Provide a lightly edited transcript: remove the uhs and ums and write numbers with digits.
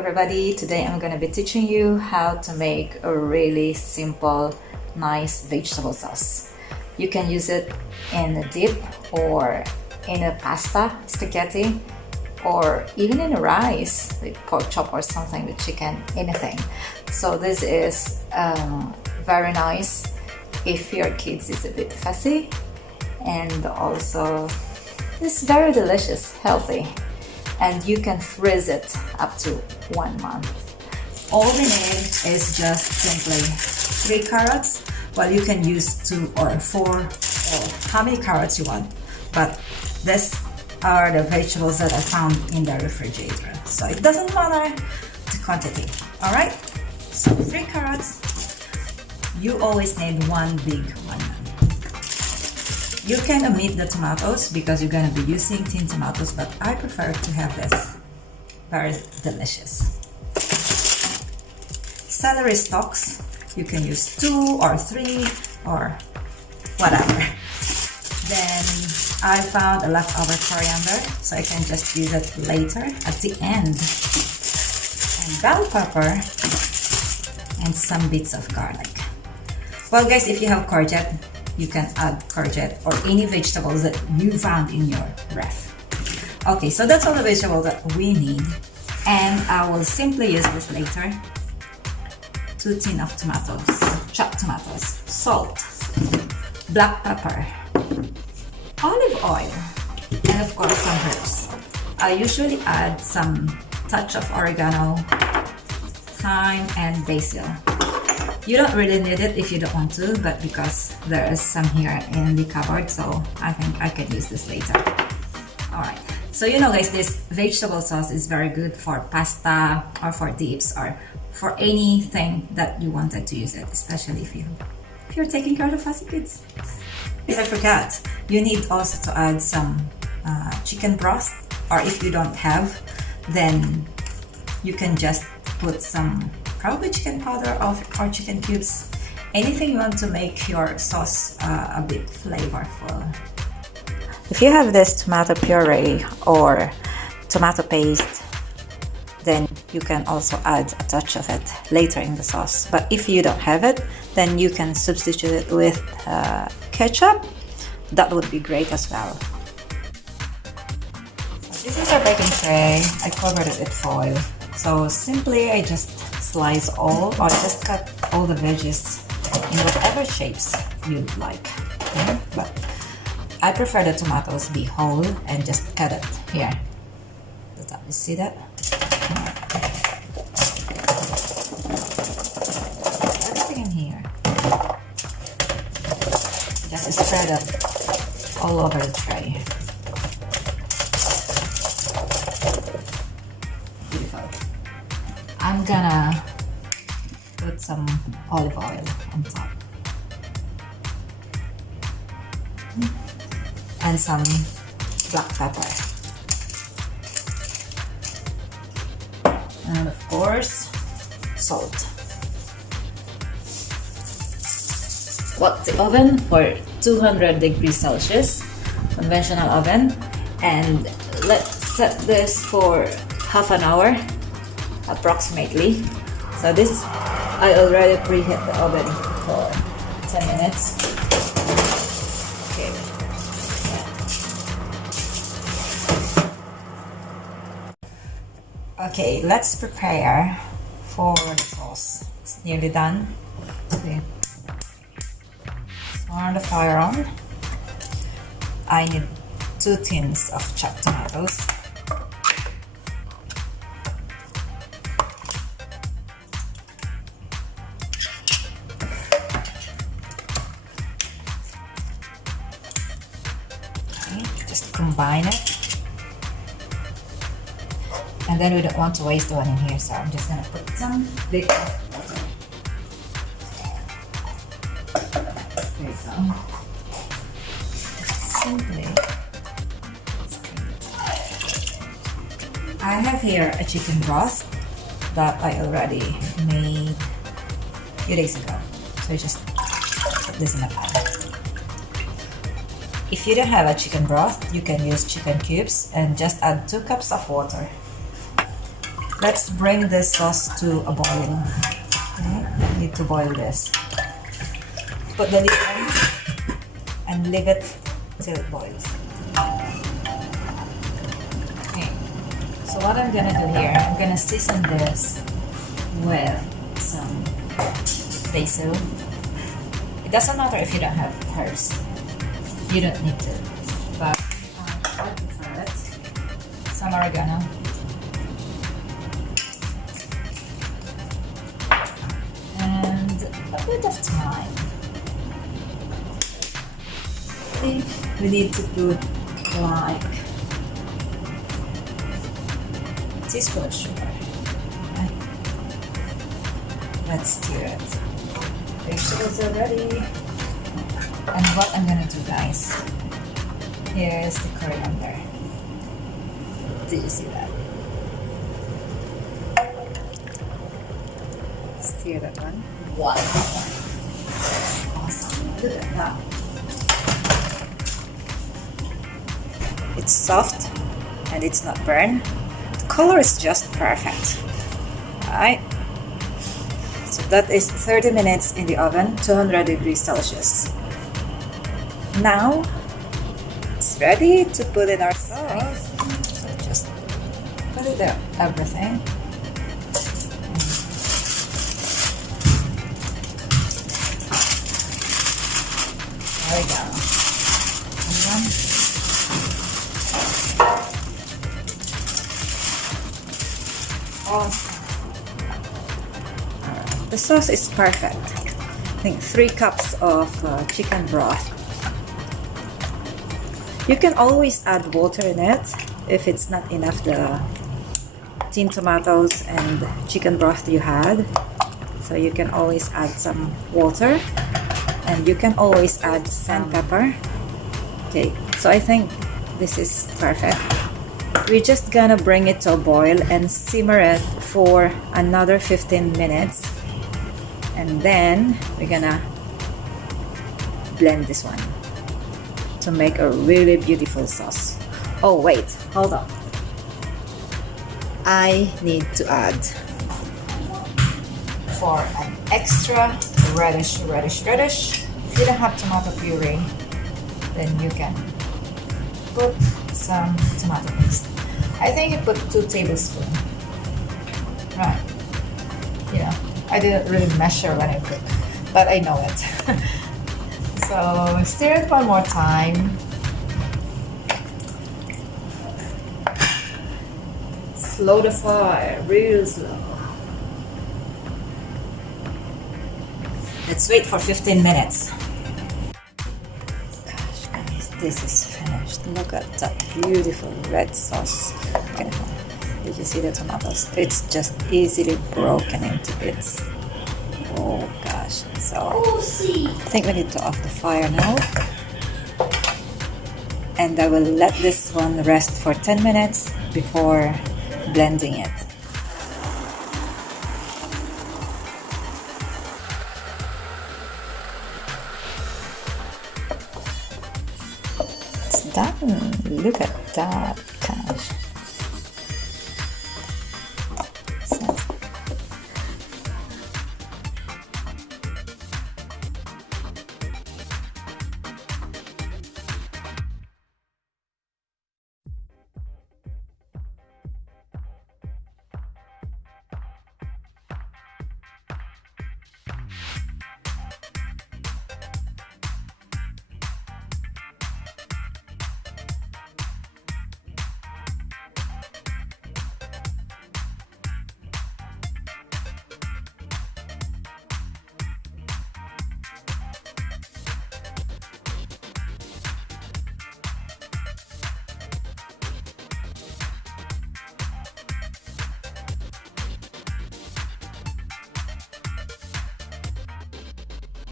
everybody, today I'm going to be teaching you how to make a really simple, nice vegetable sauce. You can use it in a dip or in a pasta, spaghetti, or even in a rice with pork chop or something with chicken, anything. So this is very nice if your kids is a bit fussy, and also it's very delicious, healthy, and you can freeze it up to 1 month. All we need is just simply 3 carrots. Well, you can use 2 or 4 or how many carrots you want, but these are the vegetables that I found in the refrigerator, so it doesn't matter the quantity. All right, so 3 carrots. You always need 1 big onion. You can omit the tomatoes because you're going to be using tin tomatoes, but I prefer to have this. Very delicious. Celery stalks, you can use 2 or 3 or whatever. Then I found a leftover coriander, so I can just use it later at the end. And bell pepper and some bits of garlic. Well guys, if you have courgette, you can add courgette or any vegetables that you found in your ref. Okay, so that's all the vegetables that we need, and I will simply use this later. 2 tins of tomatoes, chopped tomatoes, salt, black pepper, olive oil, and of course some herbs. I usually add some touch of oregano, thyme, and basil. You don't really need it if you don't want to, but because there is some here in the cupboard, so I think I could use this later. Alright, so you know guys, this vegetable sauce is very good for pasta or for dips or for anything that you wanted to use it, especially if you're taking care of the fussy kids. If I forgot, you need also to add some chicken broth, or if you don't have, then you can just put some probably chicken powder or chicken cubes, anything you want to make your sauce a bit flavorful. If you have this tomato puree or tomato paste, then you can also add a touch of it later in the sauce. But if you don't have it, then you can substitute it with ketchup. That would be great as well. This is our baking tray. I covered it with foil. So simply I just slice all, or just cut all the veggies in whatever shapes you like. Okay? But I prefer the tomatoes be whole and just cut it here. You see that? Everything in here. Just spread it all over the tray. Beautiful. I'm gonna put some olive oil on top and some black pepper, and of course salt. What's the oven for 200 degrees Celsius, conventional oven, and let's set this for half an hour approximately. So this, I already preheat the oven for 10 minutes. Okay. Okay, let's prepare for the sauce. It's nearly done. Okay. Turn the fire on. I need 2 tins of chopped tomatoes. Just combine it, and then we don't want to waste one in here, so I'm just gonna put some big water. There you go. Simply, I have here a chicken broth that I already made a few days ago, so just put this in a pan. If you don't have a chicken broth, you can use chicken cubes and just add 2 cups of water. let's bring this sauce to a boil. Okay? Need to boil this. Put the lid on and leave it till it boils. Okay. So what I'm gonna do here, I'm gonna season this with some basil. It doesn't matter if you don't have herbs. You don't need to. But I prefer it. Some oregano. And a bit of thyme. I think we need to put like a teaspoon of sugar. Okay. Let's stir it. Vegetables are ready. And what I'm gonna do, guys, here's the coriander. Did you see that? Stir that one. Wow. Awesome. Look at that. It's soft and it's not burned. The color is just perfect. Alright. So that is 30 minutes in the oven, 200 degrees Celsius. Now it's ready to put in our sauce. So just put it there, everything. There we go. And then the sauce is perfect. I think 3 cups of chicken broth. You can always add water in it if it's not enough the tin tomatoes and chicken broth you had. So you can always add some water, and you can always add sand pepper. Okay, so I think this is perfect. We're just gonna bring it to a boil and simmer it for another 15 minutes. And then we're gonna blend this one to make a really beautiful sauce. Oh wait, hold on. I need to add, for an extra radish. If you don't have tomato puree, then you can put some tomato paste. I think you put 2 tablespoons. Right. Yeah, I didn't really measure when I cook, but I know it. So stir it one more time. Slow the fire, real slow. Let's wait for 15 minutes. Gosh, guys, this is finished. Look at that beautiful red sauce. Okay. Did you see the tomatoes? It's just easily broken into bits. Oh gosh, so I think we need to off the fire now. And I will let this one rest for 10 minutes before blending it. It's done. Look at that, gosh.